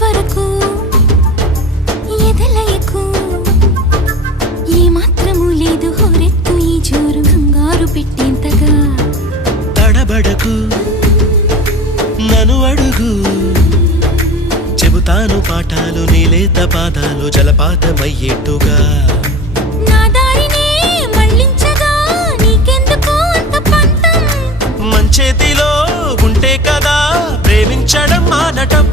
వరకు ఎదలయకు ఏ మాత్రము లేదు హోరెత్తు ఈ జోరు కంగారు పెట్టేంతగా తడబడకు నన్ను అడుగు చెబుతాను పాఠాలు నీలేత పాదాలు జలపాతమయ్యేట్టుగా నా దారినే మళ్ళించగా నీకెందుకు అంత పంతం మంచేతిలో ఉంటే కదా ప్రేమించడం మానటం